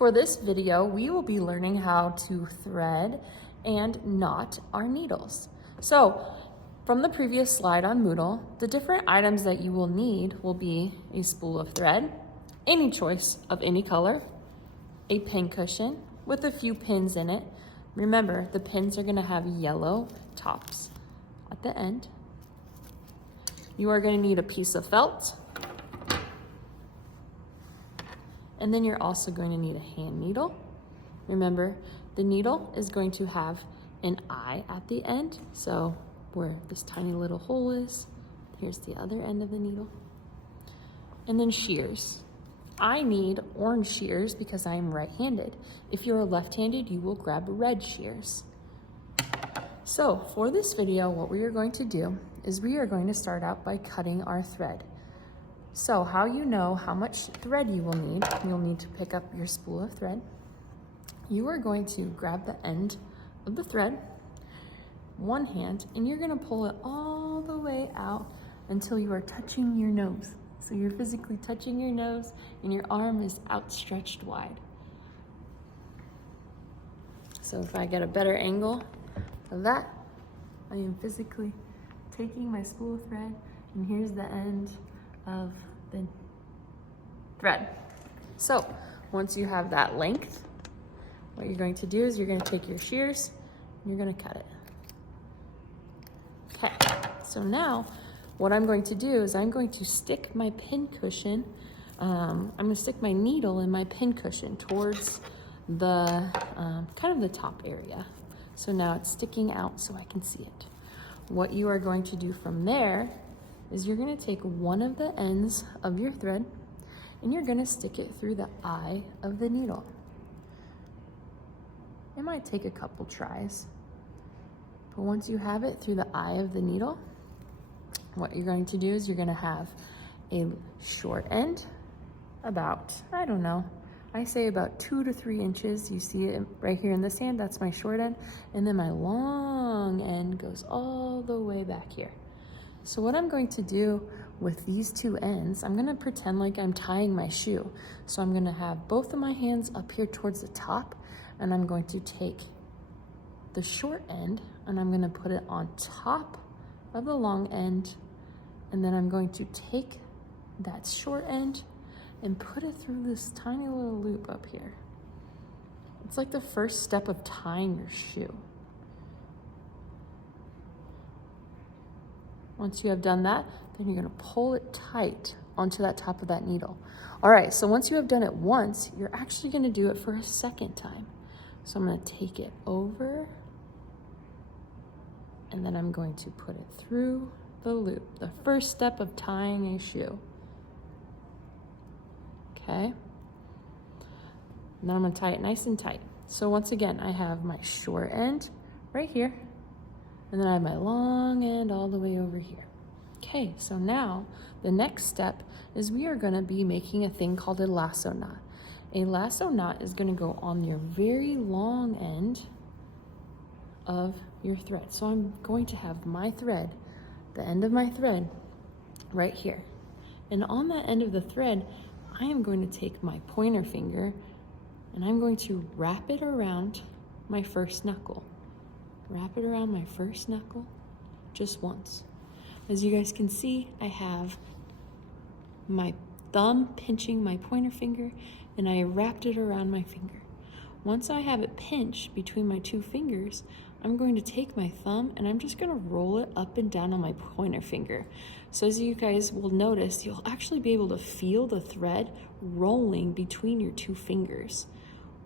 For this video, we will be learning how to thread and knot our needles. So, from the previous slide on Moodle, the different items that you will need will be a spool of thread, any choice of any color, a pin cushion with a few pins in it. Remember, the pins are gonna have yellow tops at the end. You are gonna need a piece of felt. And then you're also going to need a hand needle. Remember, the needle is going to have an eye at the end. So where this tiny little hole is, here's the other end of the needle. And then shears. I need orange shears because I'm right-handed. If you're left-handed, you will grab red shears. So for this video, what we are going to do is we are going to start out by cutting our thread. So how you know how much thread you will need, you'll need to pick up your spool of thread. You are going to grab the end of the thread, one hand, and you're gonna pull it all the way out until you are touching your nose. So you're physically touching your nose and your arm is outstretched wide. So if I get a better angle of that, I am physically taking my spool of thread, and here's the end of the thread. So once you have that length, what you're going to do is you're going to take your shears and you're going to cut it. Okay, so now what I'm going to do is I'm going to stick my pin cushion, I'm going to stick my needle in my pin cushion towards the kind of the top area. So now it's sticking out so I can see it. What you are going to do from there is you're gonna take one of the ends of your thread and you're gonna stick it through the eye of the needle. It might take a couple tries, but once you have it through the eye of the needle, what you're going to do is you're gonna have a short end, about, I don't know, I say about 2 to 3 inches. You see it right here in this hand, that's my short end, and then my long end goes all the way back here. So what I'm going to do with these two ends, I'm gonna pretend like I'm tying my shoe. So I'm gonna have both of my hands up here towards the top, and I'm going to take the short end and I'm gonna put it on top of the long end, and then I'm going to take that short end and put it through this tiny little loop up here. It's like the first step of tying your shoe. Once you have done that, then you're gonna pull it tight onto that top of that needle. All right, so once you have done it once, you're actually gonna do it for a second time. So I'm gonna take it over, and then I'm going to put it through the loop, the first step of tying a shoe. Okay? Now I'm gonna tie it nice and tight. So once again, I have my short end right here, and then I have my long end all the way over here. Okay, so now the next step is we are gonna be making a thing called a lasso knot. A lasso knot is gonna go on your very long end of your thread. So I'm going to have my thread, the end of my thread, right here. And on that end of the thread, I am going to take my pointer finger and I'm going to wrap it around my first knuckle. Wrap it around my first knuckle just once. As you guys can see, I have my thumb pinching my pointer finger and I wrapped it around my finger. Once I have it pinched between my two fingers, I'm going to take my thumb and I'm just gonna roll it up and down on my pointer finger. So as you guys will notice, you'll actually be able to feel the thread rolling between your two fingers.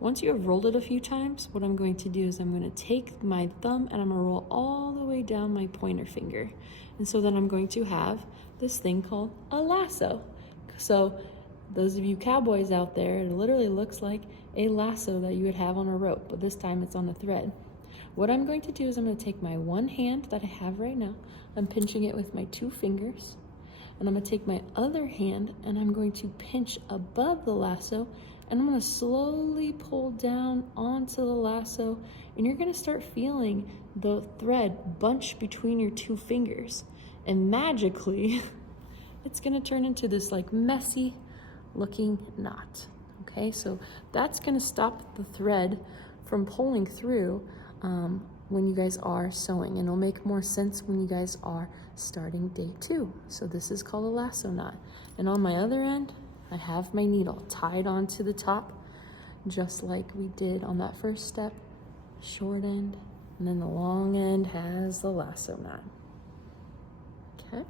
Once you have rolled it a few times, what I'm going to do is I'm going to take my thumb and I'm going to roll all the way down my pointer finger. And so then I'm going to have this thing called a lasso. So those of you cowboys out there, it literally looks like a lasso that you would have on a rope, but this time it's on a thread. What I'm going to do is I'm going to take my one hand that I have right now, I'm pinching it with my two fingers, and I'm going to take my other hand and I'm going to pinch above the lasso, and I'm going to slowly pull down onto the lasso, and you're going to start feeling the thread bunch between your two fingers, and magically it's going to turn into this like messy looking knot. Okay, so that's gonna stop the thread from pulling through when you guys are sewing, and it'll make more sense when you guys are starting day 2. So this is called a lasso knot. And on my other end, I have my needle tied onto the top, just like we did on that first step, short end, and then the long end has the lasso knot. Okay.